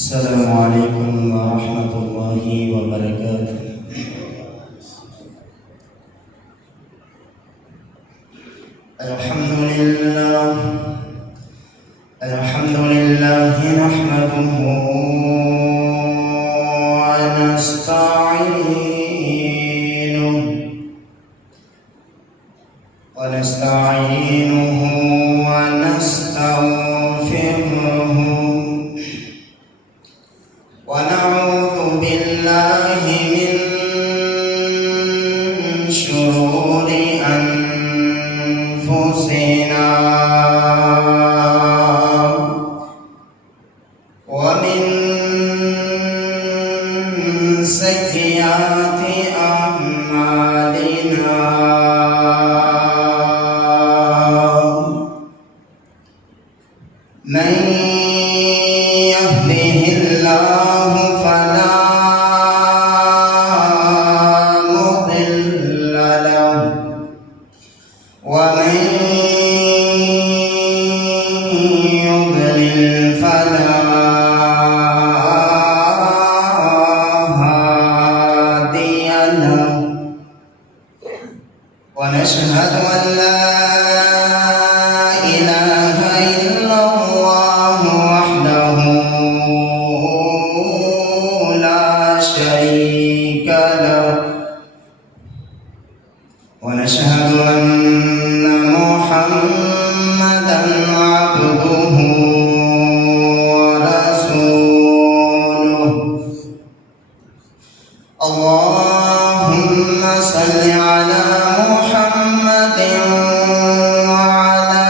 السلام عليكم ورحمة الله وبركاته. الحمد لله نحمده ونستعينه ونستغفره ونعوذ بالله من شرور أنفسنا ومن سيئات أعمالنا. من يهده الله فلا مضل له ومن يضلل فلا هادي له. ونشهد أن لا إله إلا الله وحده لا شريك له. ونشهد أن محمدا عبده ورسوله. اللهم صل على محمد وعلى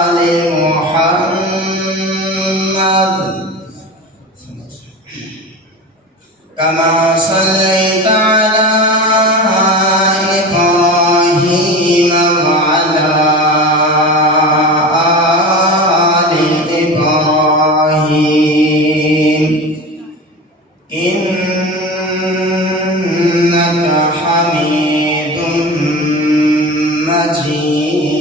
آل محمد كما صليت على إبراهيم وعلى آل إبراهيم إنك حميد مجيد.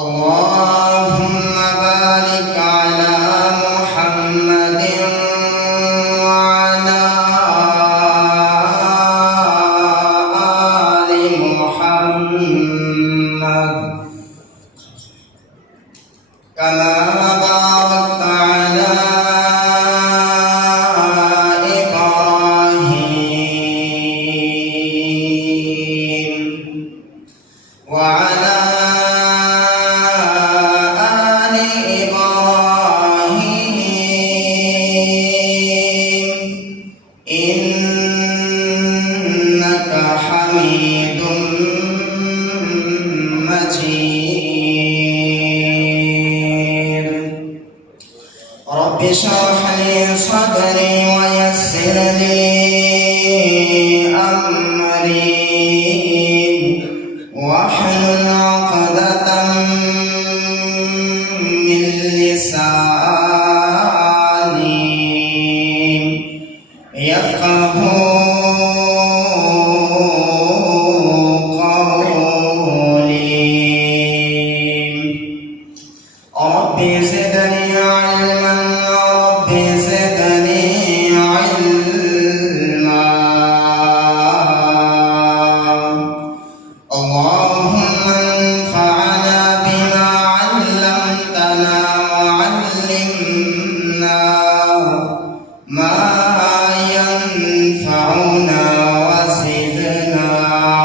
اللهم بارك على محمد وعلى آل محمد كما باركت على إبراهيم وعلى آل إبراهيم إنك حميد مجيد. رب اشرح لي صدري ويسر لي أمري واحلل عقدة من لساني يفقه قولي. ربي زدني علما ربي زدني علما. اللهم انفعنا بما علمتنا وعلمنا ما ينفعنا وزدنا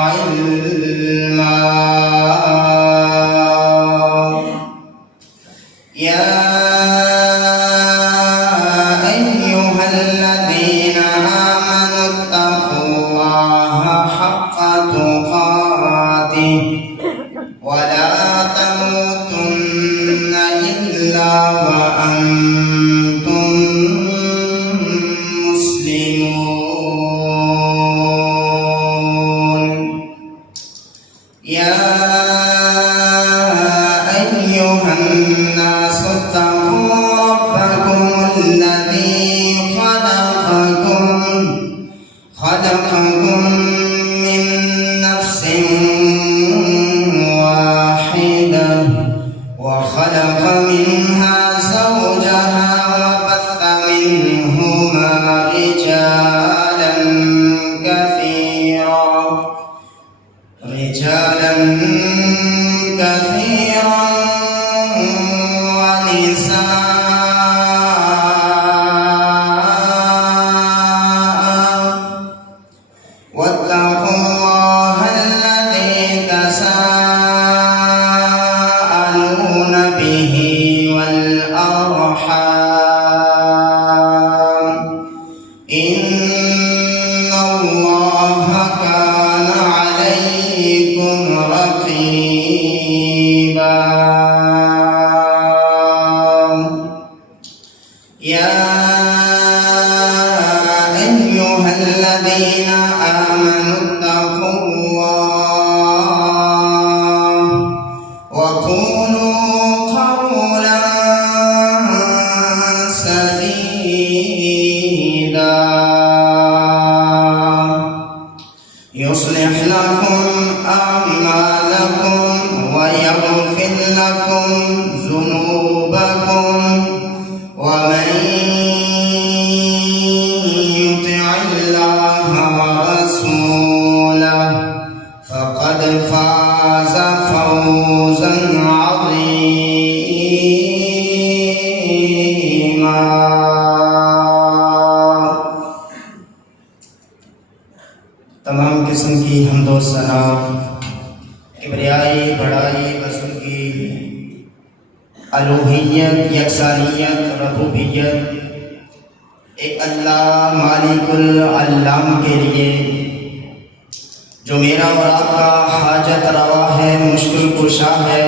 علما. يا أيها الذين آمنوا اتقوا الله حق تقاته ولا تموتن إلا وأنتم مسلمون. يا أيها الناس اتقوا ربكم الذي خلقكم من نفس واحدة وخلق منها زوجها وبث منهما رجالا كثيرا ونساء واتقوا الله الذي تساءلون به والأرحام إن الله كان عليكم رقيبا يا أيها الذين آمنوا اتقوا الله وقولوا قولا سديدا يصلح لكم أعمالكم ويغفر لكم ذنوبكم ومن يطع الله ورسوله فقد فاز فوزا عظيما. تمام قسم کی حمد و ثنا کبریائی بڑائی بس ان کی الوہیت یکسانیت ربوبیت ایک اللہ مالک العلام کے لیے جو میرا اور آپ کا حاجت روا ہے، مشکل کشا ہے،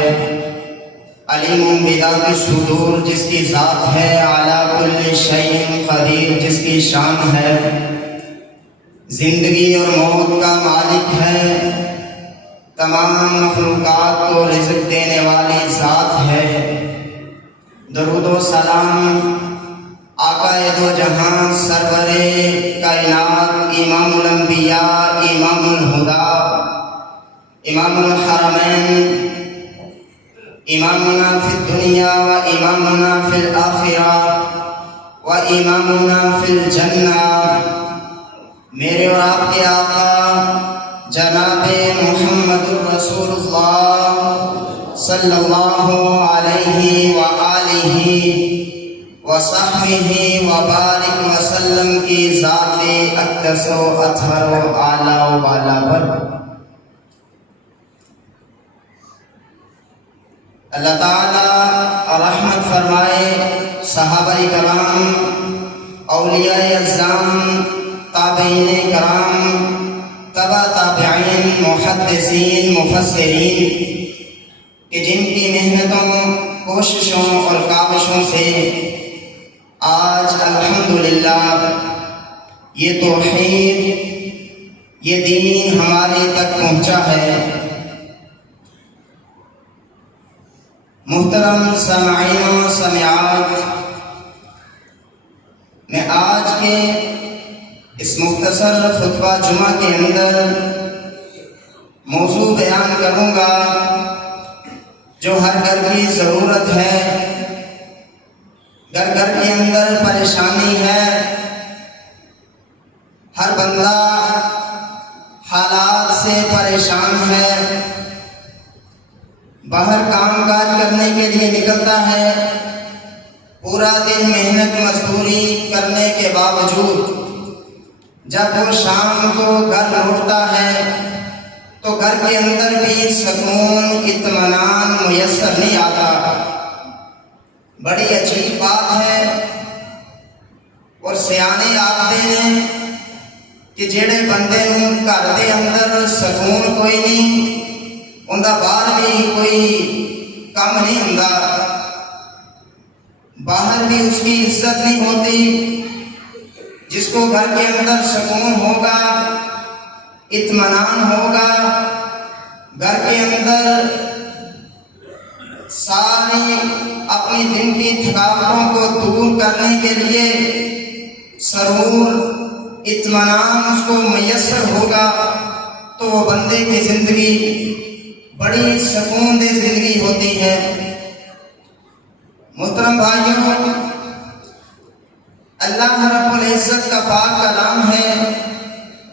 علیم بذات الصدور جس کی ذات ہے، علی کل شیء قدیر جس کی شان ہے، زندگی اور موت کا مالک ہے، تمام مخلوقات کو رزق دینے والی ذات ہے۔ درود و سلام آقا دو جہاں سرور کائنات امام الانبیاء امام الہدا امام الحرمین امامنا فی الدنیا و امامنا فی الآخرہ و امامنا فی الجنہ، میرے اور آپ کے آقا جناب محمد الرسول اللہ صلی اللہ علیہ وآلہ وصحبہ وبارک وسلم کی ذات اقدس و اطہر و اعلیٰ و بالا پر اللہ تعالی رحمت فرمائے۔ صحابہ کرام، اولیاء اعظام، تابعین کرام، تبع تابعین، محدثین، مفسرین کہ جن کی محنتوں، کوششوں اور کاوشوں سے آج الحمدللہ یہ توحید، یہ دین ہمارے تک پہنچا ہے۔ محترم سامعین و سامعات، میں آج کے اس مختصر خطبہ جمعہ کے اندر موضوع بیان کروں گا جو ہر گھر کی ضرورت ہے۔ گھر گھر کے اندر پریشانی ہے، ہر بندہ حالات سے پریشان ہے، باہر کام کاج کرنے کے لیے نکلتا ہے، پورا دن محنت مزدوری کرنے کے باوجود جب وہ شام کو گھر لوٹتا ہے تو گھر کے اندر بھی سکون اطمینان میسر نہیں آتا۔ بڑی عجیب بات ہے، اور سیانے آخدے نے کہ جڑے بندے نوں گھر دے اندر سکون کوئی نہیں ہوندا، باہر بھی کوئی کم نہیں ہوندا، باہر بھی اس کی عزت نہیں ہوتی۔ جس کو گھر کے اندر سکون ہوگا، اطمینان ہوگا، گھر کے اندر ساری اپنی دن کی تھکاوٹوں کو دور کرنے کے لیے سرور اطمینان اس کو میسر ہوگا، تو وہ بندے کی زندگی بڑی سکون دہ زندگی ہوتی ہے۔ محترم بھائیوں، اللہ رب العزت کا پاک کلام ہے،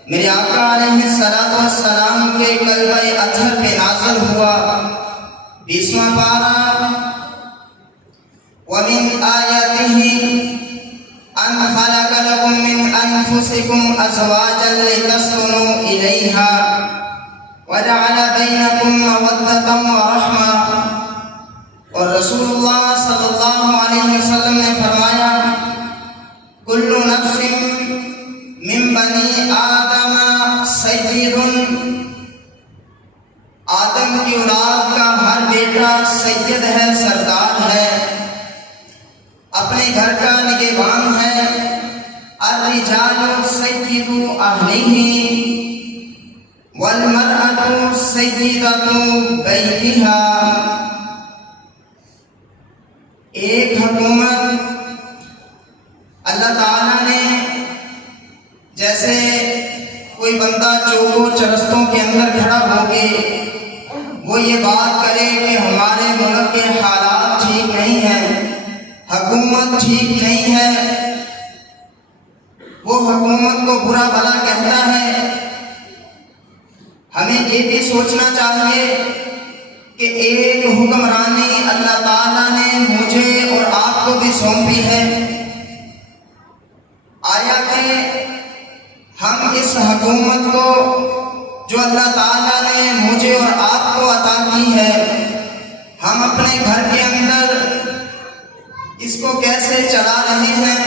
میرے آقا علیہ السلام کے قلبہ اطہر پہ نازل ہوا 20واں پارہ، وَمِنْ آيَاتِهِ أَنْ خَلَقَ لَكُم مِّنْ أَنفُسِكُمْ أَزْوَاجًا لِتَسْكُنُوا إِلَيْهَا وَجَعَلَ بَيْنَكُم مَّوَدَّةً وَرَحْمَةً۔ اور رسول اللہ صلی اللہ علیہ وسلم نے فرمایا، کل نفس من بنی آدم سید، آدم کی اولاد کا ہر بیٹا سید ہے، سردار ہے، اپنے گھر کا نگہبان ہے۔ الرجال سید اہلہ والمرأة سیدۃ بیتہا۔ ایک حکومت اللہ تعالیٰ نے، جیسے کوئی بندہ چوکو چرستوں کے اندر کھڑا ہو کے وہ یہ بات کرے کہ ہمارے ملک کے حالات ٹھیک نہیں ہیں، حکومت ٹھیک نہیں ہے، وہ حکومت کو برا بھلا کہتا ہے۔ ہمیں یہ بھی سوچنا چاہیے کہ ایک حکمرانی اللہ تعالیٰ نے مجھے اور آپ کو بھی سونپی ہے، آیا کہ ہم اس حکومت کو جو اللہ تعالیٰ نے مجھے اور آپ کو عطا کی ہے، ہم اپنے گھر کے اندر اس کو کیسے چلا رہے ہیں؟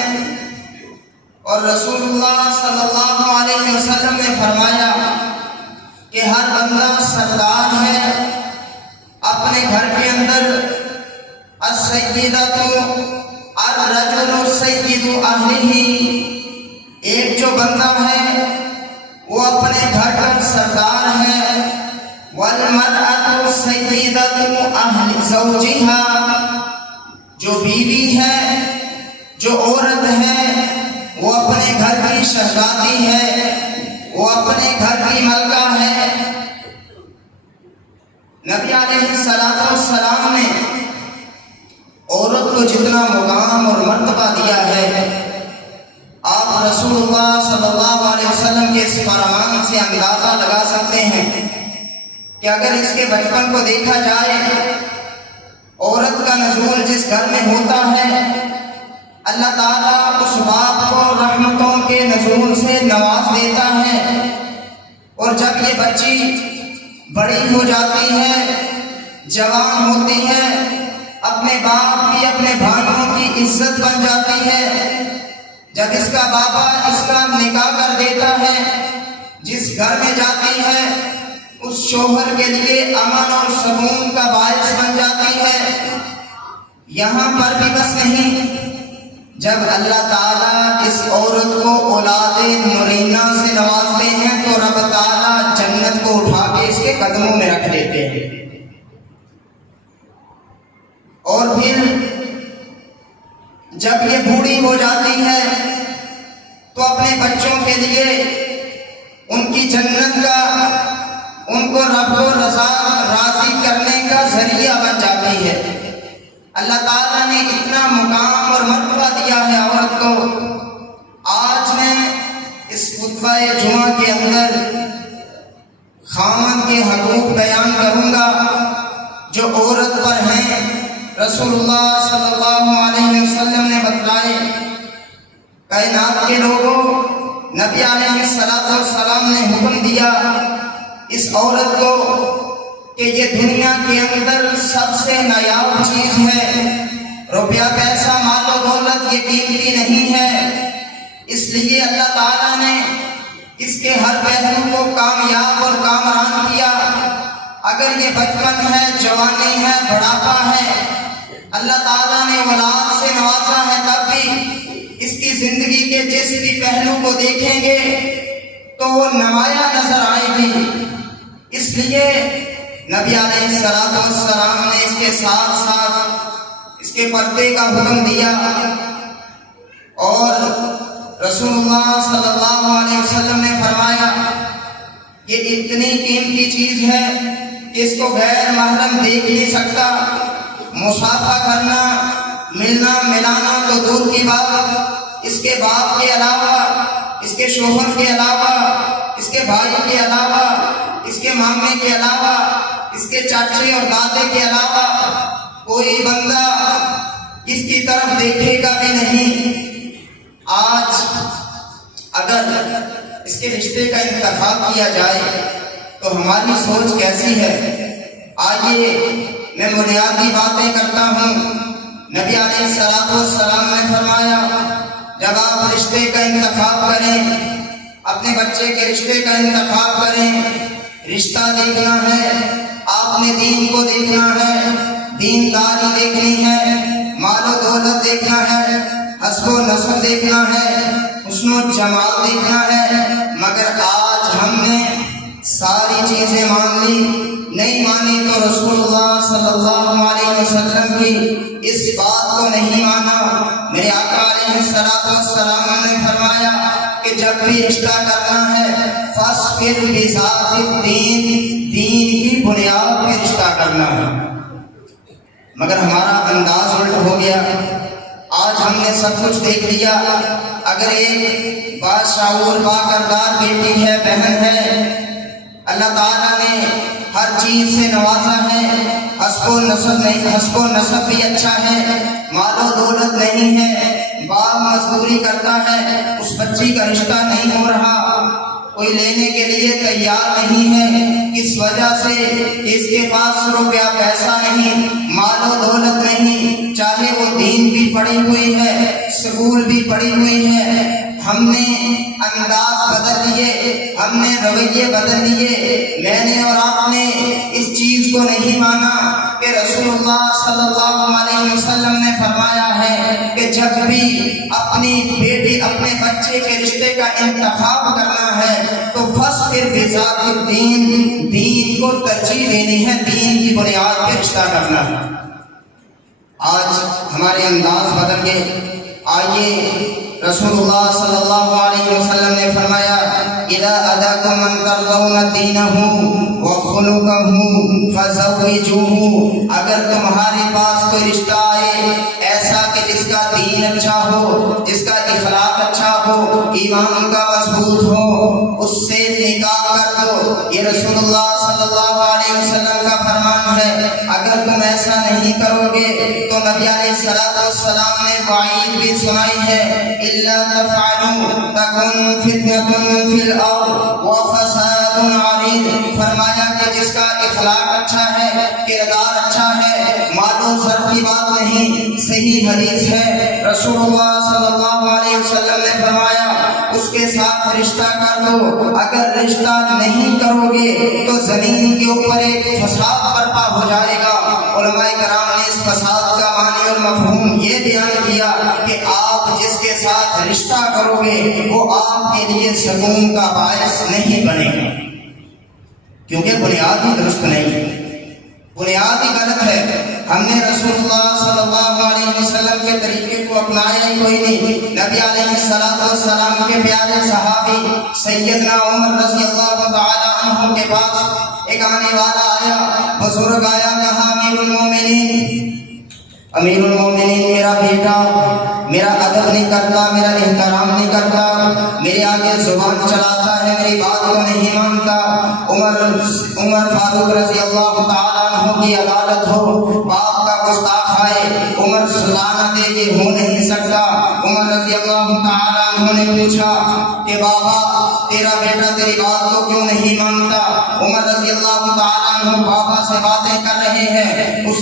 اور رسول اللہ صلی اللہ علیہ وسلم نے فرمایا کہ ہر بندہ سردار ہے اپنے گھر کے اندر۔ السیدۃ الرجل سید اہلہ، ایک جو بندہ ہے وہ اپنے گھر کا سردار ہے۔ والمرأة سیدۃ اہل زوجہا، جو بیوی ہے، جو عورت ہے، وہ اپنے گھر کی شہزادی ہے، وہ اپنے گھر کی ملکہ ہے۔ نبی علیہ السلام نے عورت کو جتنا مقام اور مرتبہ دیا ہے، آپ رسول اللہ صلی اللہ علیہ وسلم کے اس فرمان سے اندازہ لگا سکتے ہیں کہ اگر اس کے بچپن کو دیکھا جائے، عورت کا نزول جس گھر میں ہوتا ہے، اللہ تعالیٰ اس باپ کو رحمتوں کے نزول سے نواز دیتا ہے، اور جب یہ بچی بڑی ہو جاتی ہے، جوان ہوتی ہے، اپنے باپ کی، اپنے بھائیوں کی عزت بن جاتی ہے، جب اس کا بابا اس کا نکاح کر دیتا ہے، جس گھر میں جاتی ہے اس شوہر کے لیے امن اور سکون کا باعث بن جاتی ہے۔ یہاں پر بھی بس نہیں، جب اللہ تعالیٰ اس عورت کو اولاد نورینہ سے نوازتے ہیں تو رب تعالیٰ جنت کو اٹھا کے اس کے قدموں میں رکھ دیتے ہیں۔ اور پھر جب یہ بوڑھی ہو جاتی ہے تو اپنے بچوں کے لیے ان کی جنت کا، ان کو رب و راضی کرنے کا ذریعہ بن جاتی ہے۔ اللہ تعالیٰ نے اتنا مقام اور مرتبہ دیا ہے عورت کو۔ آج میں اس خطبہ جمعہ کے اندر خاوند کے حقوق بیان کروں گا جو عورت پر ہیں۔ رسول اللہ صلی اللہ علیہ وسلم نے بتلائے، کائنات کے لوگوں، نبی علیہ السلام نے حکم دیا اس عورت کو کہ یہ دنیا کے اندر سب سے نایاب چیز ہے، روپیہ پیسہ مال و دولت یہ قیمتی نہیں ہے، اس لیے اللہ تعالیٰ نے اس کے ہر پہلو کو کامیاب اور کامران کیا۔ اگر یہ بچپن ہے، جوانی ہے، بڑھاپا ہے، اللہ تعالیٰ نے اولاد سے نوازا ہے، تب بھی اس کی زندگی کے جس بھی پہلو کو دیکھیں گے تو وہ نمایاں نظر آئے گی۔ اس لیے نبی علیہ السلام نے اس کے ساتھ ساتھ اس کے پردے کا حکم دیا، اور رسول اللہ صلی اللہ علیہ وسلم نے فرمایا یہ اتنی قیمتی چیز ہے کہ اس کو غیر محرم دیکھ نہیں سکتا۔ مصافحہ کرنا، ملنا ملانا تو دور کی بات، اس کے باپ کے علاوہ، اس کے شوہر کے علاوہ، اس کے بھائی کے علاوہ، اس کے مامے کے علاوہ، اس کے چاچے اور دادے کے علاوہ کوئی بندہ اس کی طرف دیکھے گا بھی نہیں۔ آج اگر اس کے رشتے کا انتخاب کیا جائے تو ہماری سوچ کیسی ہے؟ آئیے میں بنیادی باتیں کرتا ہوں۔ نبی علیہ السلام نے فرمایا جب آپ رشتے کا انتخاب کریں، اپنے بچے کے رشتے کا انتخاب کریں، رشتہ دیکھنا ہے، آپ نے دین کو دیکھنا ہے، دینداری دیکھنی ہے، مال و دولت دیکھنا ہے، حسب و نسب دیکھنا ہے، حسن و جمال دیکھنا ہے، مگر آج ہم نے ساری چیزیں مان لی، نہیں مانی تو رسول اللہ صلی اللہ علیہ وسلم کی اس بات کو نہیں مانا۔ میرے آقا علیہ السلام نے فرمایا کہ جب بھی رشتہ کرنا ہے فاصبر بذات الدین، دین کی بنیاد پہ رشتہ کرنا ہے۔ مگر ہمارا انداز الٹ ہو گیا، آج ہم نے سب کچھ دیکھ لیا۔ اگر ایک باشعور باکردار بیٹی ہے، بہن ہے، اللہ تعالیٰ نے ہر چیز سے نوازا ہے، حسب و نسب بھی اچھا ہے، مال و دولت نہیں ہے، باپ مزدوری کرتا ہے، اس بچی کا رشتہ نہیں ہو رہا، کوئی لینے کے لیے تیار نہیں ہے، کس وجہ سے؟ اس کے پاس روپیہ پیسہ نہیں، مال و دولت نہیں، چاہے وہ دین بھی پڑھی ہوئی ہے، سکول بھی پڑھی ہوئی ہے۔ ہم نے انداز بدل لیے، ہم نے رویے بدل لیے، میں نے اور آپ نے اس چیز کو نہیں مانا کہ رسول اللہ صلی اللہ علیہ وسلم نے فرمایا ہے کہ جب بھی اپنی بیٹی اپنے بچے کے رشتے کا انتخاب کرنا ہے تو فاصبر بذات الدین، دین کو ترجیح دینی ہے، دین کی بنیاد پہ رشتہ کرنا ہے۔ آج ہمارے انداز بدل گئے۔ آئیے رسول اللہ صلی اللہ علیہ وسلم نے فرمایا اذا اتاکم من ترضون دینہ وخلقہ فزوجوہ، اگر تمہارے پاس کوئی رشتہ آئے ایسا کہ جس کا دین اچھا ہو، جس کا اخلاق اچھا ہو، ایمان کا مضبوط ہو، اس سے نکاح کر دو۔ یہ رسول اللہ صلی اللہ علیہ وسلم کا فرمان ہے۔ اگر تم ایسا نہیں کرو گے تو نبی علیہ السلام نے وعید بھی سنائی ہے الا تفعلوا تکن فتنة فی الارض وفساد عریض، فرمایا کہ جس کا اخلاق اچھا ہے، کردار اچھا ہے، مال و زر کی بات نہیں، صحیح حدیث ہے، رسول اللہ صلی اللہ علیہ وسلم نے فرمایا اس کے ساتھ رشتہ کر دو۔ اگر رشتہ نہیں کرو گے تو زمین کے اوپر ایک فساد برپا ہو جائے گا۔ علماء کرام نے اس فساد کا معنی اور مفہوم یہ بیان کیا کہ آپ جس کے ساتھ رشتہ کرو گے وہ آپ کے لیے سکون کا باعث نہیں بنے گا، کیونکہ بنیاد ہی درست نہیں ہے، بنیاد ہی غلط ہے۔ ہم نے رسول اللہ صلی اللہ علیہ وسلم کے طریقے کو اپنایا ہی کوئی نہیں۔ نبی علیہ السلام کے پیارے صحابی سیدنا عمر رضی اللہ تعالی عنہ کے پاس ایک آنے والا آیا، بزرگ آیا، کہا امیر المومنین میرا بیٹا میرا ادب نہیں کرتا، میرا احترام نہیں کرتا، میرے آگے زبان چلاتا ہے، میری بات کو نہیں مانتا۔ عمر فاروق رضی اللہ تعالیٰ عنہ کی عدالت ہو، باپ کا گستاخ آئے، عمر سزا دے کے ہو نہیں سکتا۔ عمر رضی اللہ تعالیٰ عنہ نے پوچھا کہ بابا تیرا بیٹا تیری بات کو کیوں نہیں مانتا؟ عمر رضی اللہ تعالیٰ عنہ بابا سے باتیں کر رہے ہیں، اس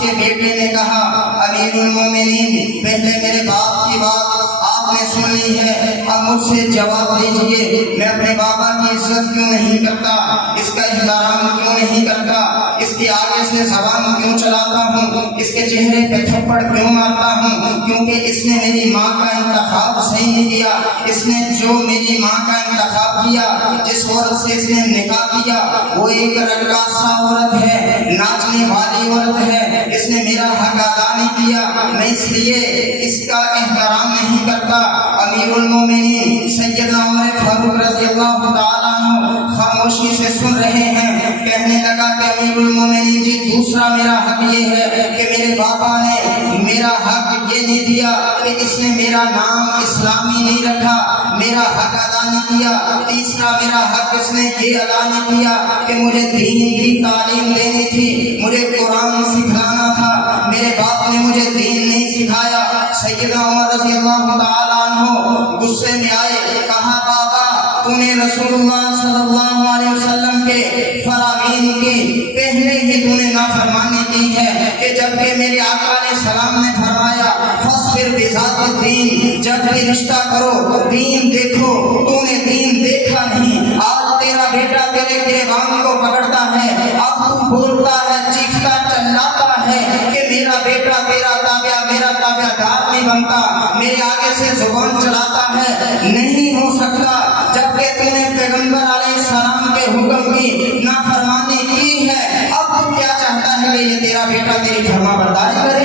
کے بیٹے نے کہا امیر المومنین پہلے میرے باپ کی بات آپ نے سن لی ہے، اب مجھ سے جواب دیجئے، میں اپنے بابا کی عزت کیوں نہیں کرتا، اس کا احترام کیوں نہیں کرتا، اس کے آگے سے زبان کیوں چلاتا ہوں، اس کے چہرے پہ تھپڑ کیوں مارتا ہوں؟ کیونکہ اس نے میری ماں کا انتخاب صحیح نہیں کیا۔ اس نے جو میری ماں کا انتخاب کیا، جس عورت سے اس نے نکاح کیا وہ ایک رقاصہ عورت ہے، ناچنے والی عورت ہے، اس نے میرا حق ادا نہیں کیا، میں اس لیے اس کا احترام نہیں کرتا۔ امیر المومنین سیدنا عمر فاروق رضی اللہ تعالیٰ عنہ خاموشی سے سن رہے ہیں، کہنے کہنے لگا کہ امیر المومنین جی دوسرا میرا حق یہ ہے کہ میرے باپا نے میرا حق یہ نہیں دیا کہ اس نے میرا نام اسلامی نہیں رکھا، میرا حق ادا نہیں کیا۔ تیسرا میرا حق اس نے یہ ادا نہیں کیا کہ مجھے دین کی تعلیم دینی تھی، مجھے قرآن سکھلانا تھا، میرے باپ نے مجھے دین نہیں سکھایا۔ سیدنا عمر رضی اللہ تعالیٰ عنہ غصے میں آئے، کہا بابا تو نے رسول اللہ صلی اللہ علیہ وسلم کے فرامین کی پہلے ہی تو نے نافرمانی کی ہے کہ جبکہ میرے آقا علیہ السلام نے فرمایا فاصبر بذات الدین، جب بھی رشتہ کرو دین دیکھو، تو نے دین دیکھا نہیں۔ آج تیرا بیٹا تیرے گریبان کو پکڑتا ہے، اب تو بولتا ہے، چیختا چلاتا ہے کہ میرا بیٹا تیرا تابع میرا تابع دار نہیں بنتا، میرے آگے سے زبان چلاتا ہے۔ نہیں ہو سکتا، جبکہ تو نے پیغمبر علیہ السلام کے حکم کی نافرمانی کی ہے، اب تو کیا چاہتا ہے کہ یہ تیرا بیٹا تیری فرما برداری کرے؟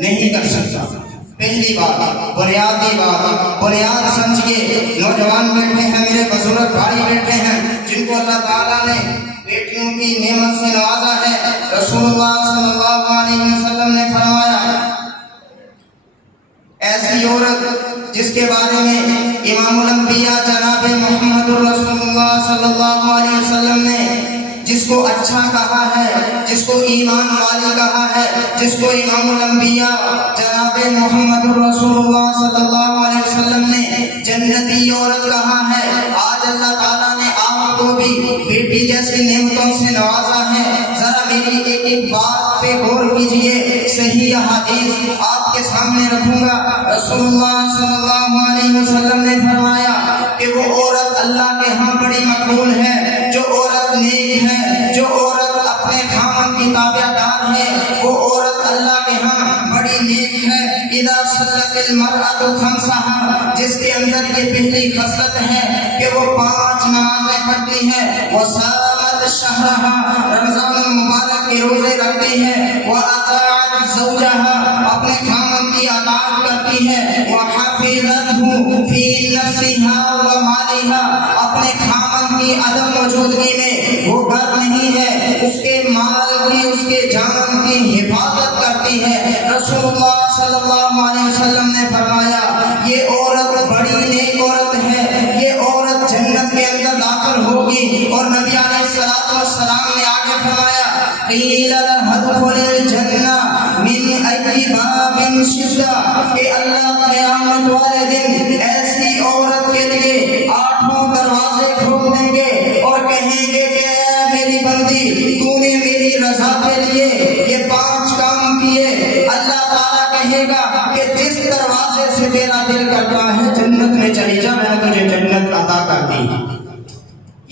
نہیں کر سکتا۔ پہلی بات، بنیادی بات، بنیاد سمجھیے۔ نوجوان بیٹھے ہیں، میرے بزرگ بھائی بیٹھے ہیں جن کو اللہ تعالیٰ نے بیٹیوں کی نعمت سے نوازا ہے۔ رسول اللہ صلی اللہ علیہ وسلم نے فرمایا ایسی عورت جس کے بارے میں امام الانبیاء جناب محمد رسول اللہ صلی اللہ علیہ وسلم نے جس کو اچھا کہا ہے، جس کو ایمان والی کہا ہے، جس کو امام الانبیاء جناب محمد رسول اللہ صلی اللہ علیہ وسلم نے جنتی عورت کہا ہے، آج اللہ تعالیٰ نے آپ کو بھی بیٹی جیسی نعمتوں سے نوازا ہے۔ ذرا میری ایک ایک بات پہ غور کیجئے، صحیح حدیث آپ کے سامنے رکھوں گا۔ رسول اللہ صلی اللہ علیہ وسلم نے فرمایا کہ وہ عورت اللہ کے ہاں بڑی مقبول ہے، جو عورت نیک ہے، جو عورت اپنے خاوند کی تابع دار ہے، وہ عورت اللہ کے ہاں بڑی نیک ہے۔ اذا صلت المرأة خمسها، جس کے اندر یہ پہلی خصلت ہے کہ وہ 5 نمازیں پڑھتی ہے، وصامت شہرها، رمضان المبارک کے روزے رکھتی ہے، واطاعت زوجها، اپنے خاوند کی اطاعت کرتی ہے، وحفظته فی نفسها ومالها، اپنے خاوند کی عدم موجودگی میں وہ گھر نہیں ہے، اس کے مال کی، اس کے جان کی حفاظت کرتی ہے۔ رسول اللہ صلی اللہ علیہ وسلم نے فرمایا یہ عورت بڑی نیک عورت ہے، یہ عورت جنت کے اندر داخل ہوگی۔ اور نبی علیہ السلام نے آگے فرمایا قیل لها ادخل الجنہ من ای باب شئت، کہ اللہ قیامت والے دن ایسی عورت کے لیے 8 دروازے کھول دیں گے اور کہیں گے کہ اے میری بندی تو نے میری رضا کے لیے یہ 5 کام کیے۔ اللہ تعالیٰ کہے گا کہ جس دروازے سے تیرا دل کرتا ہے جنت میں چلی جا، میں نے تجھے جنت عطا کر دی۔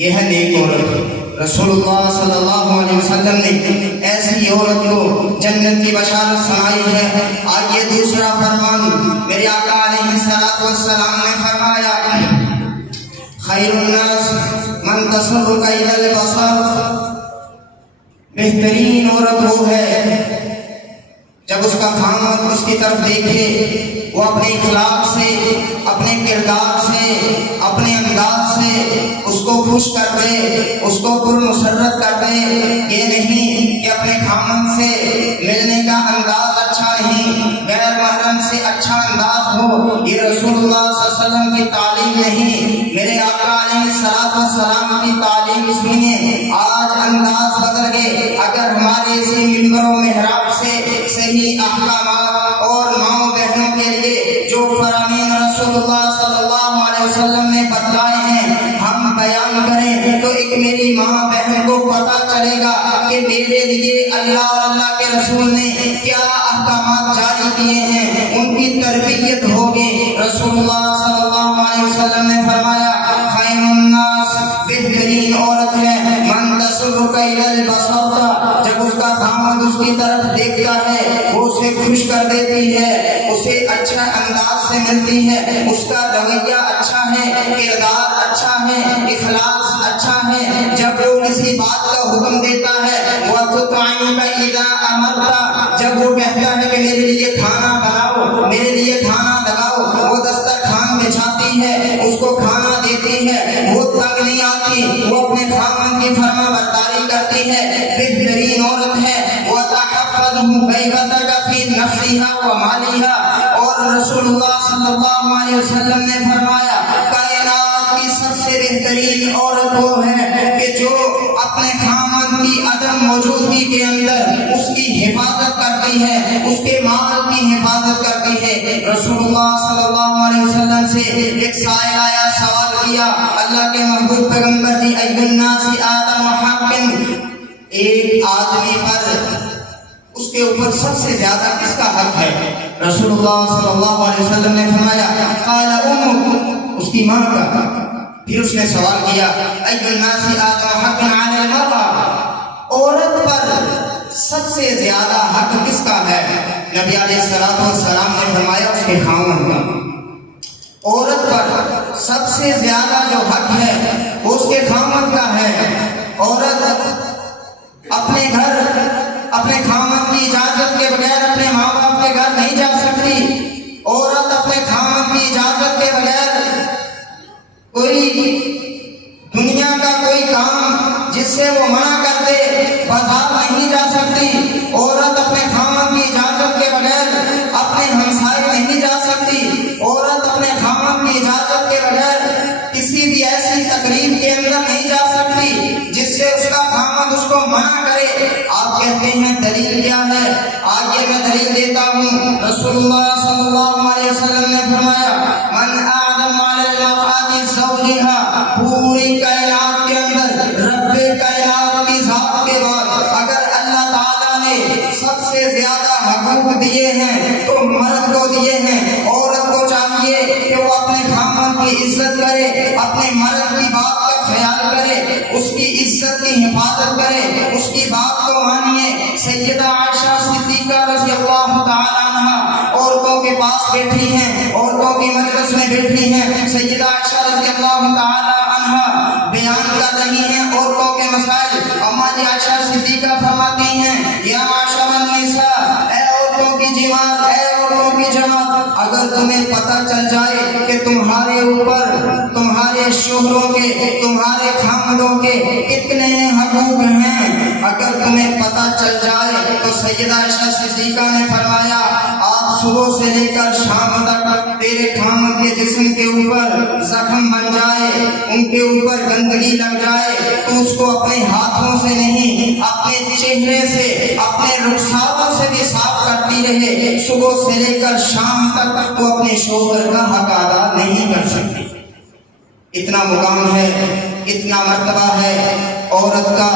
یہ ہے نیک عورت۔ رسول اللہ صلی اللہ علیہ وسلم نے ایسی عورت کو جنت کی بشارت سنائی ہے۔ آئیے دوسرا فرمان، میرے آقا علیہ السلام نے فرمایا خیر الناس من تسرک الی البصر، بہترین عورت وہ ہے جب اس کا خاوند اس کی طرف دیکھے وہ اپنے اخلاق سے، اپنے کردار سے، اپنے انداز سے اس کو خوش کر دے، اس کو پر مسرت کر دے۔ یہ نہیں کہ اپنے خاوند سے ملنے کا انداز اچھا نہیں، غیر محرم سے اچھا انداز ہو، یہ رسول اللہ صلی اللہ علیہ وسلم کی تعلیم نہیں، میرے آقا علیہ السلام کی تعلیم سنیے۔ آج انداز بدل گئے، اگر ہمارے اسی منبر و محراب سے صحیح احکامات اور ماؤں بہنوں کے لیے جو فرامین رسول اللہ صلی اللہ علیہ وسلم نے بتلائے ہیں ہم بیان کریں تو ایک میری ماں بہن کو پتہ چلے گا کہ میرے لیے اللہ اور اللہ کے رسول نے کیا احکامات جاری کیے ہیں، ان کی تربیت ہوگی۔ رسول اللہ صلی اللہ علیہ وسلم نے فرمایا خیر الناس، بہترین عورت ہے من تسرک الی البصر، جب اس کا خاوند اس کی طرف دیکھتا ہے وہ اسے خوش کر دیتی ہے، اسے اچھا انداز سے ملتی ہے، اس کا رویہ اچھا ہے، کردار اچھا ہے، اخلاص اچھا ہے۔ جب وہ کسی بات کا حکم دیتا ہے وَتُطْعِمُكَ إِذَا أَمَرْتَ، جب وہ کہتا ہے کہ میرے لیے کھانا بناؤ، میرے لیے کھانا لگاؤ، وہ دسترخوان دسترخوان بچھاتی ہے، اس کو کھانا دیتی ہے، وہ تنگ نہیں آتی، وہ اپنے خاوند کی فرما برداری کرتی ہے، بہترین عورت ہے۔ وَتَحَفَّظُهُ غَيْبَتَكَ فِي نَفْسِهَا وَمَالِهَا، اور رسول اللہ صلی اللہ علیہ وسلم نے فرمایا کائنات کی سب سے بہترین عورت وہ ہے کہ جو اپنے خاوند کی عدم موجودگی کے اندر اس کی حفاظت کرتی ہے، اس کے مال کی حفاظت کرتی ہے۔ رسول اللہ صلی اللہ علیہ وسلم سے ایک سائل آیا، سوال کیا، اللہ کے محبوب پیغمبر جی، ای الناس آدم حق، ایک آدمی پر اس کے اوپر سب سے زیادہ کس کا حق ہے؟ رسول اللہ صلی اللہ علیہ وسلم نے فرمایا قال امک، اس کی ماں کا۔ پھر اس نے سوال کیا ای الناس آدم حق علی المرأة، عورت پر سب سے زیادہ حق کس کا ہے؟ نبی علیہ السلام نے فرمایا اس کے خاوند کا۔ عورت پر سب سے زیادہ جو حق ہے وہ اس کے خاوند کا ہے۔ عورت اپنے گھر اپنے خاوند کی اجازت کے بغیر اپنے ماں باپ کے گھر نہیں جا سکتی۔ عورت اپنے خاوند کی اجازت کے بغیر کوئی دنیا کا کوئی کام جس سے وہ منع کر دے بازار نہیں جا سکتی۔ عورت اپنے خاوند کی اجازت کے بغیر اپنے ہمسائے نہیں جا سکتی۔ عورت اپنے خاوند کی اجازت کے بغیر کسی بھی ایسی تقریب کے اندر نہیں جا سکتی جس سے اس کا خاوند اس کو منع کرے۔ آپ کہتے ہیں دلیل کیا ہے؟ آگے میں دلیل دیتا ہوں۔ رسول اللہ صلی اللہ علیہ وسلم نے فرمایا من اعظم علی المرأة زوجها، پوری کائنات کے اندر رب کائنات کی ذات کے بعد اگر اللہ تعالیٰ نے سب سے زیادہ حقوق دیے ہیں تو مرد کو دیے ہیں۔ عورت کو چاہیے کہ وہ اپنے خاوند کی عزت کرے، اپنے مرد کی بات کا خیال کرے، اس کی عزت کی حفاظت کرے، اس کی بات کو مانیے۔ سیدہ عائشہ صدیقہ رضی اللہ تعالی عنہ عورتوں کے پاس بیٹھی ہیں، عورتوں کی مجلس میں بیٹھی ہیں۔ سیدہ عائشہ رضی اللہ تعالی عنہ بیان کر رہی ہیں عورتوں کے مسائل۔ اماں جی عائشہ صدیقہ فرماتی ہیں یا معاشر النساء، اے عورتوں کی جماعت، اے عورتوں کی جماعت، اگر تمہیں پتہ چل جائے کہ تمہارے اوپر تمہارے شوہروں کے، تمہارے خاوندوں کے کتنے حقوق ہیں، اگر تمہیں پتہ چل جائے تو سیدہ عائشہ صدیقہ نے فرمایا آپ صبح سے لے کر شام تک تیرے خاوند کے جسم کے اوپر زخم بن جائے، ان کے اوپر گندگی لگ جائے تو اس کو اپنے ہاتھوں سے نہیں، اپنے چہرے سے، اپنے رخساروں سے بھی صاف کرتی رہے۔ صبح سے لے کر شام تک تو اپنے شوہر کا حق ادا نہیں کر سکتی۔ اتنا مقام ہے، اتنا مرتبہ ہے عورت کا۔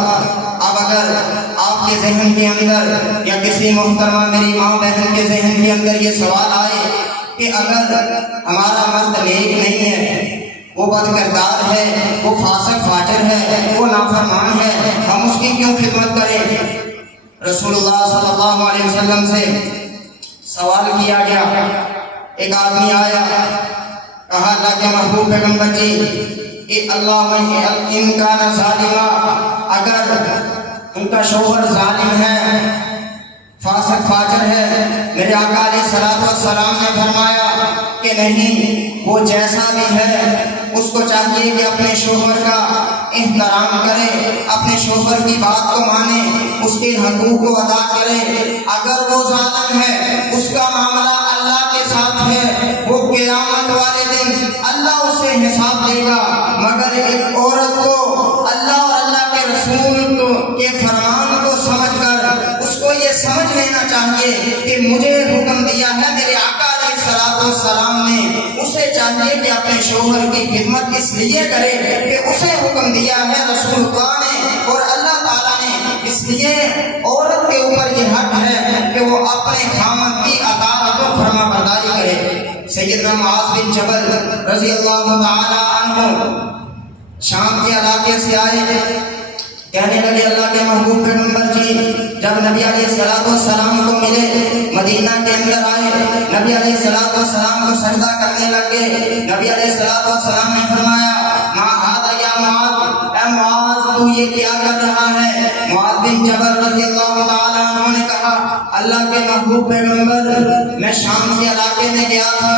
اب اگر آپ کے ذہن کے اندر یا کسی محترمہ میری ماں بہن کے ذہن کے اندر یہ سوال آئے کہ اگر ہمارا مرد نیک نہیں ہے، وہ بد کردار ہے، وہ فاسق فاجر ہے، وہ نافرمان ہے، ہم اس کی کیوں خدمت کریں؟ رسول اللہ صلی اللہ علیہ وسلم سے سوال کیا گیا۔ ایک آدمی آیا، کہا اللہ کے محبوب پیغمبر جی کہ اللہ ان کا نہ ظالمہ، اگر ان کا شوہر ظالم ہے، فاسق فاجر ہے، میرے آقا علیہ الصلوۃ والسلام نے فرمایا کہ نہیں، وہ جیسا بھی ہے اس کو چاہیے کہ اپنے شوہر کا احترام کرے، اپنے شوہر کی بات کو مانے، اس کے حقوق کو ادا کرے۔ اگر وہ ظالم ہے، اس کا معاملہ اللہ کے ساتھ ہے، وہ قیامت والے دن اللہ اسے حساب دے گا۔ مگر ایک عورت کو اللہ اور اللہ کے رسول کے فرمان کو سمجھ کر اس کو یہ سمجھ لینا چاہیے کہ مجھے حکم دیا ہے میرے آقا علیہ الصلوۃ والسلام نے، اسے چاہیے کہ اپنے شوہر کی خدمت اس لیے کرے کہ اسے حکم دیا ہے رسول اللہ نے اور اللہ تعالیٰ نے، اس لیے عورت کے اوپر یہ حق ہے کہ وہ اپنے خاوند کی اطاعت و فرما برداری کرے۔ سیدنا معاذ بن جبل رضی اللہ تعالی عنہ شام کے علاقے سے آئے، کہنے لگے اللہ کے محبوب پیغمبر جی جب نبی علیہ الصلوۃ والسلام کو ملے، مدینہ کے اندر آئے، نبی علیہ الصلوۃ والسلام کو سجدہ کرنے لگے۔ نبی علیہ الصلوۃ والسلام نے فرمایا ما ھذا یا معاذ، اے معاذ تو یہ کیا کر رہا ہے؟ معاذ بن جبل رضی اللہ تعالی عنہ عنہ نے کہا اللہ کے محبوب پیغمبر میں شام کے علاقے میں گیا تھا،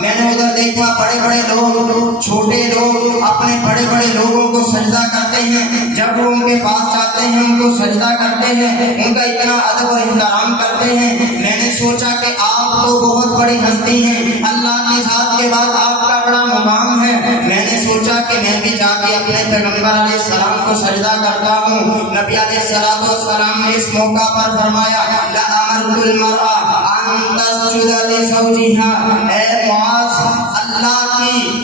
میں نے ادھر دیکھا بڑے بڑے لوگ چھوٹے لوگ اپنے بڑے بڑے لوگوں کو سجدہ کرتے ہیں، جب وہ ان کے پاس جاتے ہیں ان کو سجدہ کرتے ہیں، ان کا اتنا ادب اور احترام کرتے ہیں۔ میں نے سوچا کہ آپ تو بہت بڑی ہستی ہیں، اللہ کی ذات کے بعد آپ کا بڑا مقام ہے، میں نے سوچا کہ میں بھی جا کے اپنے پیغمبر علیہ السلام کو سجدہ کرتا ہوں۔ نبی علیہ السلام نے اس موقع پر فرمایا لَأَمَرْتُ الْمَرْأَ أَن تَسْجُدَ لِزَوْجِهَا، اے معاذ،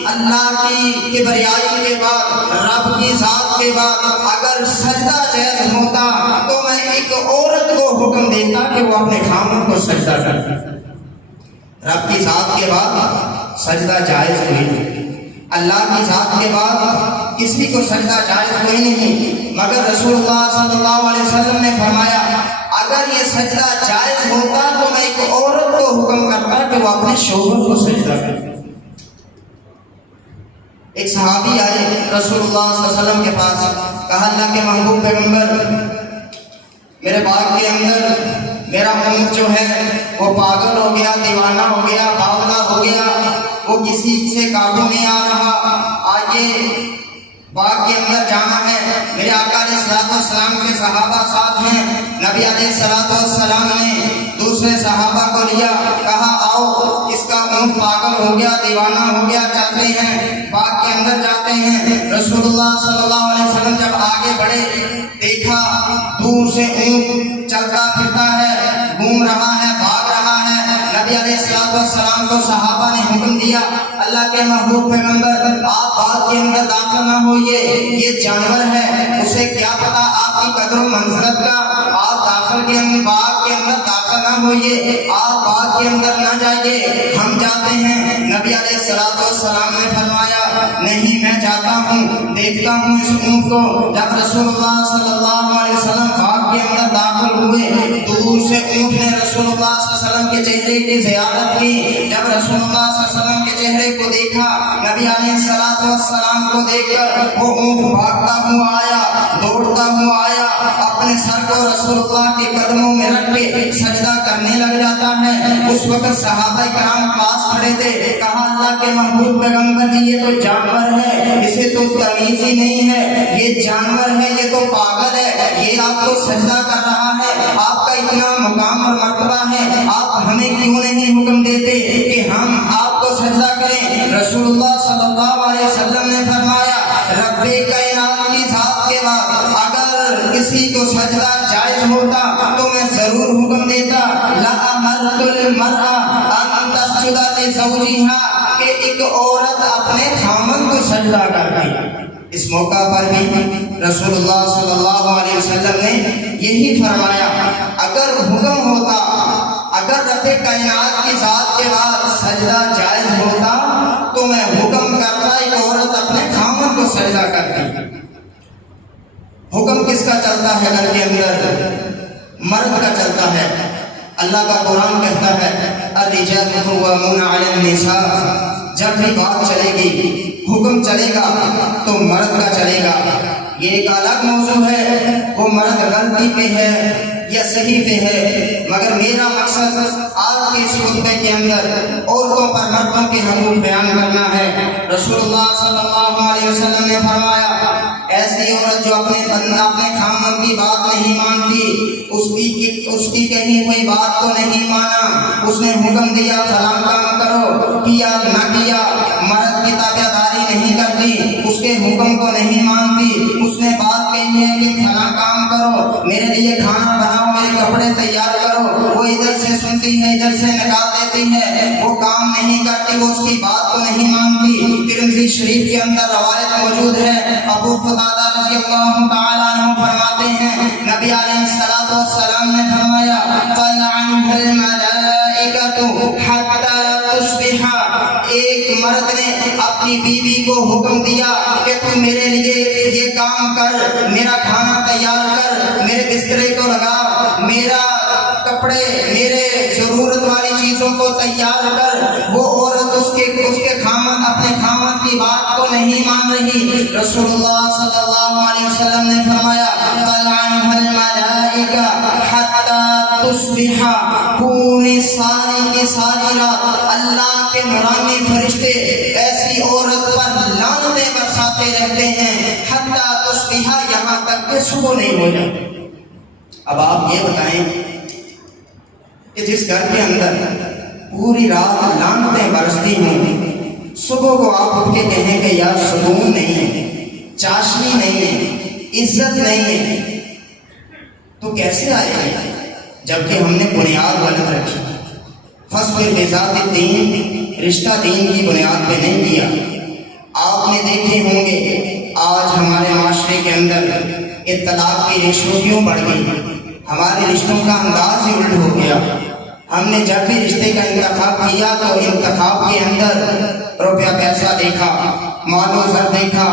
اللہ کی کبریائی کے بعد، رب کی ذات کے بعد اگر سجدہ جائز ہوتا تو میں ایک عورت کو حکم دیتا کہ وہ اپنے خامد کو سجدہ کرے۔ رب کی ذات کے بعد سجدہ جائز کوئی نہیں، اللہ کی ذات کے بعد کسی کو سجدہ جائز کوئی نہیں، مگر رسول اللہ صلی اللہ علیہ وسلم نے فرمایا اگر یہ سجدہ جائز ہوتا تو میں ایک عورت کو حکم کرتا کہ وہ اپنے شوہر کو سجدہ کرے۔ ایک صحابی آئے رسول اللہ صلی اللہ علیہ وسلم کے پاس، کہا اللہ کے محبوب پیغمبر میرے باغ کے اندر میرا اونٹ جو ہے وہ پاگل ہو گیا، دیوانہ ہو گیا، باولا ہو گیا، وہ کسی سے قابو نہیں آ رہا، آگے باغ کے اندر جانا ہے، میرے آقا علیہ السلام کے صحابہ ساتھ ہیں، نبی علیہ السلام نے دوسرے صحابہ کو لیا، کہا آؤ اس کا اونٹ پاگل ہو گیا، دیوانہ ہو گیا، چلتے ہیں باغ کے اندر جاتے ہیں۔ رسول اللہ صلی اللہ علیہ وسلم جب آگے بڑھے دیکھا دور سے اونٹ چلتا پھرتا ہے، گھوم رہا ہے، بھاگ رہا ہے۔ نبی علیہ السلام کو صحابہ نے حکم دیا اللہ کے محبوب پیغمبر آپ باغ کے اندر داخل نہ ہوئیے، یہ جانور ہے، اسے کیا پتا آپ کی قدر و منزلت کا، آپ باغ کے اندر داخل نہ ہوئیے، آپ باغ کے اندر نہ جائیے، ہم جاتے ہیں۔ نبی علیہ السلام نے فرمایا نہیں میں جاتا ہوں، دیکھتا ہوں اس اونٹ کو۔ جب رسول اللہ صلی اللہ علیہ وسلم باغ کے اندر داخل ہوئے، دور سے اونٹ نے رسول اللہ صلی اللہ علیہ وسلم کے چہرے کی زیارت کی۔ جب رسول اللہ صلی اللہ علیہ وسلم کے چہرے کو دیکھا، نبی علیہ السلام کو دیکھ کر وہ اونٹ بھاگتا ہوا آیا، دوڑتا ہوا آیا، اپنے سر کو رسول اللہ کے قدموں میں رکھ کے سجدہ کرنے لگ جاتا ہے۔ اس وقت صحابہ کرام پاس کھڑے تھے، کہا اللہ کے محبوب پیغمبر جی یہ تو جانور ہے، اسے تو تمیز ہی نہیں ہے، یہ جانور ہے، یہ تو پاگل ہے، یہ آپ کو سجدہ کر رہا ہے، آپ کا اتنا مقام اور مرتبہ ہے، آپ ہمیں کیوں نہیں حکم دیتے کہ ہم آپ کو سجدہ کریں؟ رسول اللہ صلی اللہ علیہ وسلم نے فرمایا رب کائنات کی ذات کے بعد اگر کسی کو سجدہ جائز ہوتا تو میں ضرور حکم دیتا لَأَمَرْتُ الْمَرْأَ أَن تَسْجُدَ لِزَوْجِهَا کہ ایک عورت اپنے خامن کو سجدہ کرتی۔ اس موقع پر بھی رسول اللہ صلی اللہ علیہ وسلم نے یہی فرمایا اگر حکم ہوتا، اگر رب کائنات کی ذات کے بعد سجدہ جائز ہوتا تو میں حکم کرتا ایک عورت اپنے خامن کو سجدہ کرتی۔ حکم کس کا چلتا ہے گھر کے اندر؟ مرد کا چلتا ہے۔ اللہ کا قرآن کہتا ہے الرجال قوامون علی النساء، جب بھی بات چلے گی، حکم چلے گا تو مرد کا چلے گا۔ یہ ایک الگ موضوع ہے، وہ مرد غلطی پہ ہے یا صحیح پہ ہے، مگر میرا مقصد آج کے اس خطبے کے اندر عورتوں پر مردوں کے حقوق بیان کرنا ہے۔ رسول اللہ صلی اللہ علیہ وسلم نے فرمایا ایسی عورت جو اپنے خامن کی بات نہیں مانتی، اس کی کہی ہوئی بات کو نہیں مانا، اس نے حکم دیا فلاں کام کرو، کیا نہ کیا، مرد کی تابعداری نہیں کرتی، اس کے حکم کو نہیں مانتی، اس نے بات کہی ہے کہ فلاں کام کرو، میرے لیے کھانا بناؤ، میرے کپڑے تیار کرو، وہ ادھر سے سنتی ہے ادھر سے نکال دیتی ہے، وہ کام نہیں کرتی، وہ اس کی بات کو نہیں مانتی۔ ترمذی شریف کے اندر روایت موجود ہے، ابو قتادہ رضی اللہ تعالیٰ عنہ فرماتے ہیں نبی علیہ السلام نے فرمایا فَلْعَنْهَا الْمَلَائِكَةُ حَتَّى تُصْبِحَ، ایک مرد نے اپنی بیوی کو حکم دیا کہ تم میرے لیے یہ کام کر، میرا کھانا تیار کر، میرے بسترے کو لگا، میرا کپڑے، میرے ضرورت والی چیزوں کو تیار کر۔ وہ عورت اس کے خامن اپنے خامن کی بات کو نہیں مان رہی۔ رسول اللہ صلی اللہ علیہ وسلم نے فرمایا فَلْعَنْهَا الْمَلَائِكَةُ حَتَّى تصبح، پوری ساری کی ساری رات اللہ کے نورانی فرشتے ایسی عورت پر لعنتیں برساتے رہتے ہیں حتی تصبح، یہاں تک کہ صبح نہیں ہو جاتی۔ اب آپ یہ بتائیں کہ جس گھر کے اندر پوری رات لعنتیں برستی ہوں، صبح کو آپ اٹھ کے کہیں کہ یار سکون نہیں ہے، چاشنی نہیں ہے، عزت نہیں ہے، تو کیسے آئے گا؟ جبکہ ہم نے بنیاد غلط رکھی۔ فصل بذات الدین، رشتہ دین کی بنیاد پہ نہیں کیا۔ آپ نے دیکھے ہوں گے آج ہمارے معاشرے کے اندر طلاق کی ریشو کیوں بڑھ گئی؟ ہمارے رشتوں کا انداز ہی الٹ ہو گیا۔ ہم نے جب بھی رشتے کا انتخاب کیا تو انتخاب کے اندر روپیہ پیسہ دیکھا، مال و زر دیکھا۔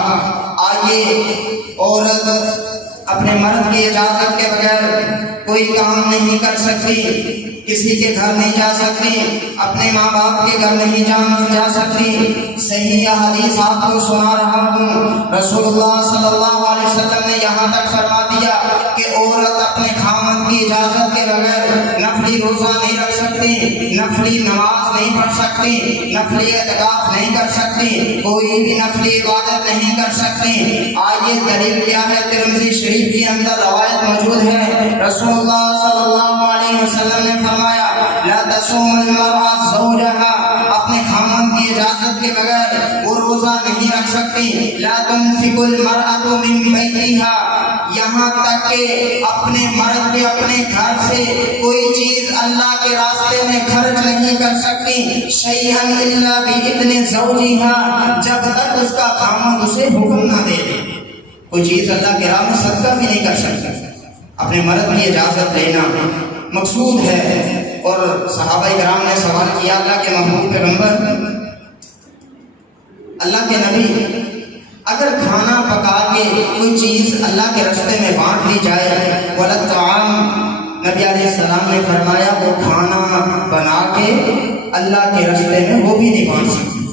آئیے عورت اپنے مرد کی اجازت کے بغیر کوئی کام نہیں کر سکتی، کسی کے گھر نہیں جا سکتی، اپنے ماں باپ کے گھر نہیں جا سکتی۔ صحیح حدیث آپ کو سنا رہا ہوں، رسول اللہ صلی اللہ علیہ وسلم نے یہاں تک فرما دیا کہ عورت اپنے خاوند کی اجازت کے بغیر نفلی روزہ نہیں رکھ سکتی، نفلی نماز نہیں پڑھ سکتی، نفلی اعتکاف نہیں کر سکتی، کوئی بھی نفلی عبادت نہیں کر سکتی۔ آئیے دلیل کیا ہے؟ ترمذی شریف کے اندر روایت موجود ہے، رسول اللہ صلی اللہ علیہ وسلم نے فرمایا لا تصوم المرأة زوجها، اپنے خاوند کی اجازت کے بغیر وہ روزہ نہیں رکھ سکتی۔ لا تنفق المرأة من بیتها، یہاں تک کہ اپنے مرد کے اپنے گھر سے کوئی چیز اللہ کے راستے میں خرچ نہیں کر سکتی، شیئا الا باذن زوجها، جب تک اس کا خاوند اسے حکم نہ دے دے۔ کوئی چیز اللہ کے راہ میں صدقہ بھی نہیں کر سکتا، اپنے مرد کی اجازت لینا مقصود ہے۔ اور صحابہ کرام نے سوال کیا اللہ کے محبوب پیغمبر، اللہ کے نبی، اگر کھانا پکا کے کوئی چیز اللہ کے راستے میں بانٹ دی جائے، وَلَلطَّعَامُ، نبی علیہ السلام نے فرمایا وہ کھانا بنا کے اللہ کے راستے میں وہ بھی نہیں بانٹ سکتی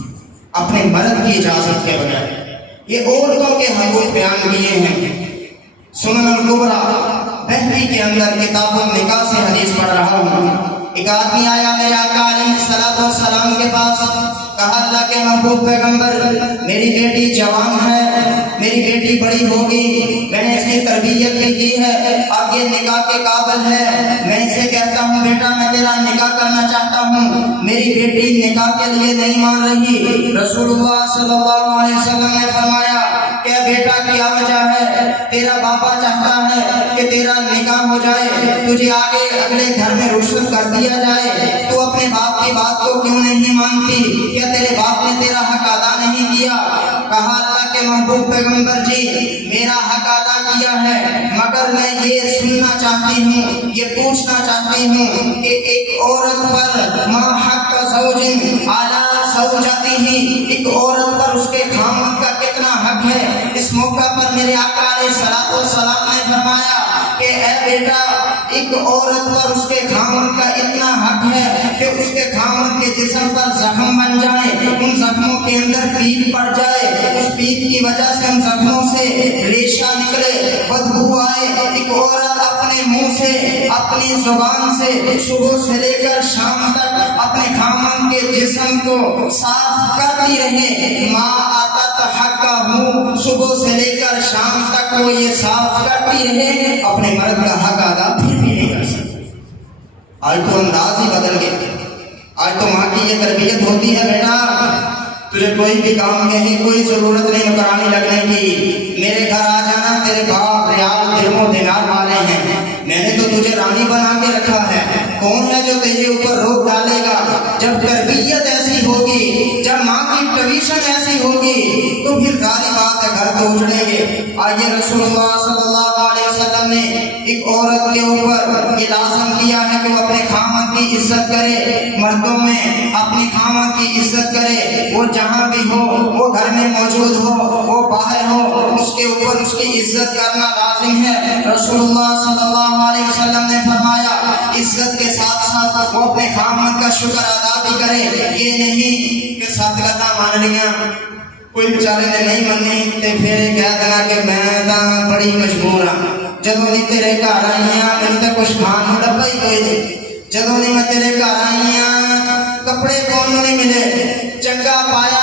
اپنے مرد کی اجازت کے بغیر۔ یہ عورتوں کے حقوق بیان کیے ہیں۔ سنن الکبریٰ بہقی کے اندر کتاب النکاح سے حدیث پڑھ رہا ہوں۔ ایک آدمی آیا میرے آقا علیہ السلام کے پاس، کہا اللہ کے محبوب پیغمبر، میری بیٹی جوان ہے، میری بیٹی بڑی ہوگی، میں نے اس کی تربیت بھی کی ہے، اب یہ نکاح کے قابل ہے، میں اسے کہتا ہوں بیٹا میں تیرا نکاح کرنا چاہتا ہوں، میری بیٹی نکاح کے لیے نہیں مان رہی۔ رسول اللہ صلی اللہ علیہ وسلم نے فرمایا کہ بیٹا کیا وجہ ہے؟ تیرا باپا چاہتا ہے کہ تیرا نکاح ہو جائے، تجھے آگے اگلے گھر میں رخصت کر دیا جائے، تو اپنے باپ کی بات کو کیوں نہیں مانتی؟ کیا تیرے باپ نے تیرا حق ادا نہیں کیا؟ کہا اللہ کے محبوب پیغمبر جی میرا حق ادا کیا ہے، مگر میں یہ سننا چاہتی ہوں، یہ پوچھنا چاہتی ہوں کہ ایک عورت پر ما حق زوج علی زوجته، ایک عورت پر اس کے خاوند کا کتنا حق ہے؟ اس موقع پر میرے آقا علیہ السلام نے فرمایا کہ اے بیٹا، ایک عورت پر اس کے خاوند کا اتنا حق ہے کہ اس کے خاوند کے جسم پر زخم بن جائے، ان زخموں کے اندر پیپ پڑ جائے، اس پیپ کی وجہ سے ان زخموں سے ریشہ نکلے، بدبو آئے، ایک عورت اپنے منہ سے اپنی زبان سے صبح سے لے کر شام تک اپنے خاوند کے جسم کو صاف کرتی رہے، ماں آتا حق کا ہوں، صبح سے لے کر شام تک وہ یہ صاف کرتی رہے، اپنے مرد کا حق ادا پھر بھی نہیں کر سکتی۔ آج تو انداز ہی بدل گیا۔ آج تو ماں کی یہ تربیت ہوتی ہے بیٹا تجھے کوئی بھی کام کہیں کوئی ضرورت نہیں نوکرانی لگنے کی، میرے گھر آ جانا، تیرے باپ ریال درہم و دینار والے ہیں، میں نے تو تجھے رانی بنا کے رکھا ہے، کون ہے جو تیرے اوپر روک ڈالے گا؟ جب تربیت ایسی ہوگی، جب ماں کی ٹویشن ایسی ہوگی تو پھر ظاہر بات ہے گھر تو اجڑیں گے۔ آئیے رسول اللہ صلی اللہ علیہ وسلم نے ایک عورت کے اوپر یہ لازم کیا ہے کہ وہ اپنے خاوند کی عزت کرے، مردوں میں اپنی خاوند کی عزت کرے، وہ جہاں بھی ہو، وہ گھر میں موجود ہو، وہ باہر ہو، اس کے اوپر اس کی عزت کرنا لازم ہے۔ رسول اللہ صلی اللہ علیہ وسلم نے فرمایا عزت کے ساتھ ساتھ وہ اپنے خاوند کا شکر ادا بھی کرے، یہ نہیں کہ ساتھ کرنا مان لیا، کوئی بیچارے نے نہیں مننی تے پھر کہہ دینا کہ میں بڑی مجبور ہوں، ਜਦੋਂ ਦੀ ਤੇਰੇ ਘਰ ਆਈ ਆ ਮੈਨੂੰ ਤਾਂ ਕੁਛ ਖਾਣ ਨੂੰ ਲੱਭਾ ਹੀ ਕੋਈ ਨਹੀਂ। ਜਦੋਂ ਦੀ ਮੈਂ ਤੇਰੇ ਘਰ ਆਈ ਆ ਕੱਪੜੇ ਪਾਉਣ ਨੂੰ ਨਹੀਂ ਮਿਲੇ, ਚੰਗਾ ਪਾਇਆ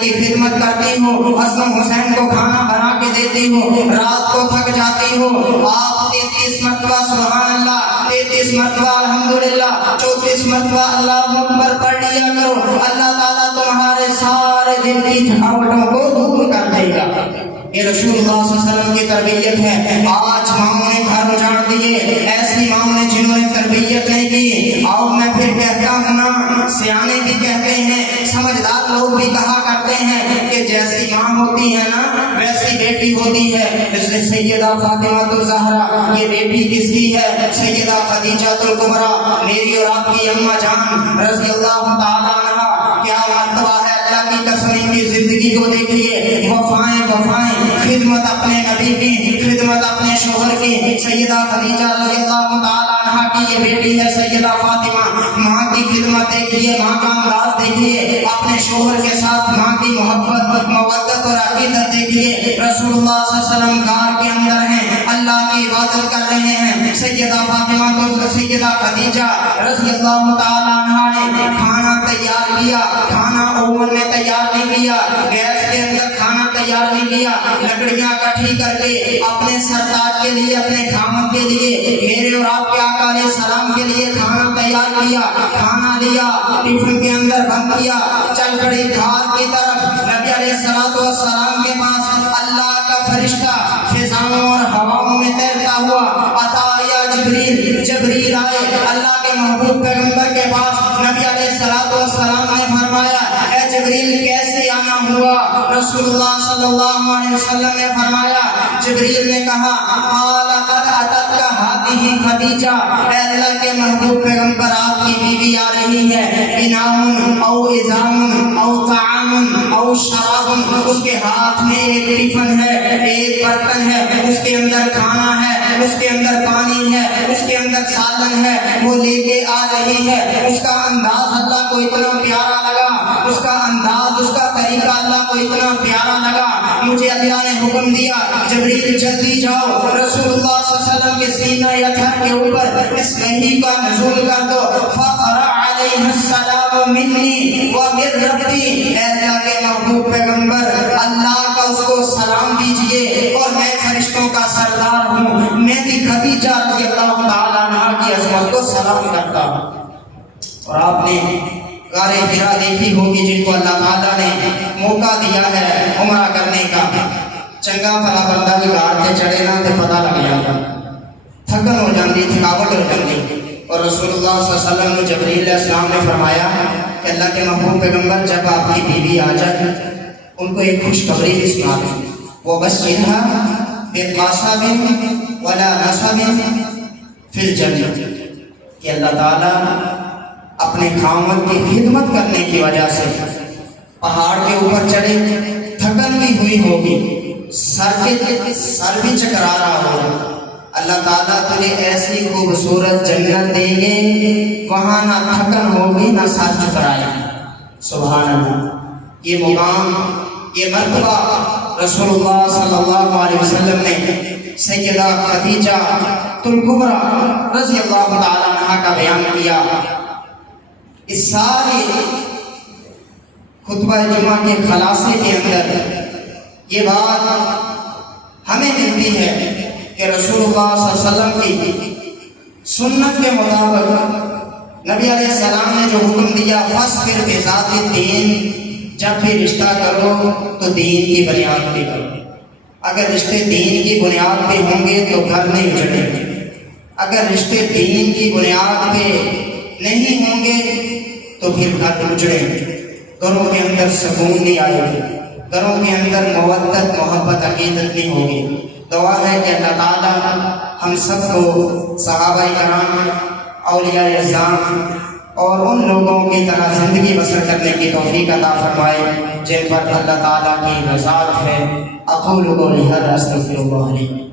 کی خدمت کرتی ہو, حسن حسین کو کھانا بنا کے دیتی ہو, رات کو تھک جاتی ہو, آپ 33 مرتبہ سبحان اللہ, 33 مرتبہ الحمدللہ, 34 مرتبہ اللہ اکبر پڑھ لیا کرو. اللہ تعالیٰ تمہارے سارے دن کی تھکاوٹوں کو دور کر دے گا. یہ رسول اللہ صلی اللہ علیہ وسلم کی تربیت ہے. آج ماؤں نے گھر اجاڑ دیے, ایسی ماؤں نے جنہوں نے تربیت نہیں کی. آؤ میں پھر کہتا ہوں نا, سیانے بھی کہتے ہیں, سمجھدار لوگ بھی کہا کرتے ہیں کہ جیسی ماں ہوتی ہے نا ویسی بیٹی ہوتی ہے. جیسے سیدہ فاطمہ الزہرا, یہ بیٹی کس کی ہے؟ سیدہ خدیجہ الکبریٰ, میری اور آپ کی اماں جان رضی اللہ تعالیٰ عنہا. کیا مرتبہ ہے, اللہ کی قسم ان کی زندگی کو دیکھیے, وفائیں وفائیں, خدمت اپنے نبی کی, خدمت اپنے شوہر کی. سیدہ خدیجہ رضی اللہ تعالیٰ عنہا کی یہ بیٹی ہے سیدہ فاطمہ, ماں کی خدمت دیکھیے, ماں کا انداز دیکھیے, اپنے شوہر کے ساتھ ماں کی محبت مودت اور عقیدت دیکھیے. رسول اللہ صلی اللہ علیہ وسلم غار کے اندر ہیں, اللہ کی عبادت کر رہے ہیں. سیدہ فاطمہ کو سیدہ خدیجہ رضی اللہ تعالیٰ عنہا نے کھانا تیار کیا. کھانا اوون میں تیار نہیں کیا, گیس کے اندر کھانا تیار نہیں کیا, لکڑیاں اکٹھی کر کے اپنے سرتاج کے لیے, اپنے خامد کے لیے, میرے اور آپ کے آقا علیہ السلام کے لیے کھانا تیار کیا. کھانا دیا, ٹفن کے اندر بند کیا, چل پڑی گھار کی طرف. نبی علیہ السلام کے پاس اللہ کا فرشتہ فضاؤں اور ہواؤں میں تیرتا ہوا عطا یا جبریل, جبریل آئے اللہ کے محبوب پیغمبر کے پاس. نبی علیہ السلام نے فرمایا, اے جبریل کیسے آنا ہوا؟ رسول اللہ صلی اللہ علیہ وسلم نے فرمایا, جبریل نے کہا, قال قد اتتک ہذہ خدیجہ, اے اللہ کے محبوب پیغمبر آپ کی بیوی آ رہی ہے. انام او ازام او طعام او شراب, اس کے ہاتھ میں ایک ٹفن ہے, ایک برتن ہے, اس کے اندر کھانا ہے, اس کے اندر پانی ہے, اس کے اندر سالن ہے, وہ لے کے آ رہی ہے. اس کا انداز اللہ کو اتنا پیارا لگا, اس کا انداز, اس کا طریقہ اللہ کو اتنا پیارا لگا. مجھے اللہ نے حکم دیا, جبریل جلدی جاؤ, رسول اللہ صلی اللہ علیہ وسلم کے سینہ یتھر کے اوپر اس وحی کا نزول کر دو. فقرأ علیہ السلام منی ومن ربی, اے اللہ کے محبوب پیغمبر اللہ کا اس کو سلام دیجئے, اور میں فرشتوں کا سردار ہوں, میں بھی خدیجہ رضی اللہ تعالیٰ عنہا کی عظمت کو سلام کرتا ہوں. اور آپ نے غار حرا دیکھی ہوگی, جن کو اللہ تعالیٰ نے موقع دیا ہے عمرہ کرنے کا. چنگا بھلا بندہ بھی غار تے چڑھے نا تے پتہ لگ جاتا, تھکن ہو جاتی, تھکاوٹ ہو جاتی. اور رسول اللہ صلی اللہ علیہ وسلم نے جبریل علیہ السلام نے فرمایا کہ اللہ کے محبوب پیغمبر جب آپ کی بیوی آ جائے ان کو ایک خوشخبری بھی سنا دیں. وَبَشِّرْهَا بِقَاسَبٍ وَلَا نَصَبٍ فِي الْجَنَّةِ, کہ اللہ تعالیٰ اپنے خامد کی خدمت کرنے کی وجہ سے پہاڑ کے اوپر چڑھے, تھکن بھی ہوئی ہوگی, سر بھی چکرا رہا ہوگا, اللہ تعالیٰ تجھے ایسی خوبصورت جنت دیں گے وہاں نہ تھکن ہوگی نہ سر چکرائے. سبحان اللہ. یہ مقام, یہ مرتبہ رسول اللہ صلی اللہ علیہ وسلم نے سیدہ خدیجہ الکبریٰ رضی اللہ تعالیٰ عنہا کا بیان کیا. اس ساری خطبہ جمعہ کے خلاصے کے اندر یہ بات ہمیں ملتی ہے کہ رسول اللہ صلی اللہ علیہ وسلم کی سنت کے مطابق نبی علیہ السلام نے جو حکم دیا, فاصبر بذات الدین, جب بھی رشتہ کرو تو دین کی بنیاد پہ کرو. اگر رشتے دین کی بنیاد پہ ہوں گے تو گھر نہیں اجڑیں گے, اگر رشتے دین کی بنیاد پہ نہیں ہوں گے تو پھر گھر اجڑیں گے, گھروں کے اندر سکون نہیں آئے گی, گھروں کے اندر مودت محبت عقیدت نہیں ہوگی. دعا ہے کہ اللہ تعالیٰ ہم سب کو صحابہ کرام, اولیاء اعظام اور ان لوگوں کی طرح زندگی بسر کرنے کی توفیق عطا فرمائے جن پر اللہ تعالیٰ کی رضا ہے. اقول قولی ھذا استغفر اللہ علیہ.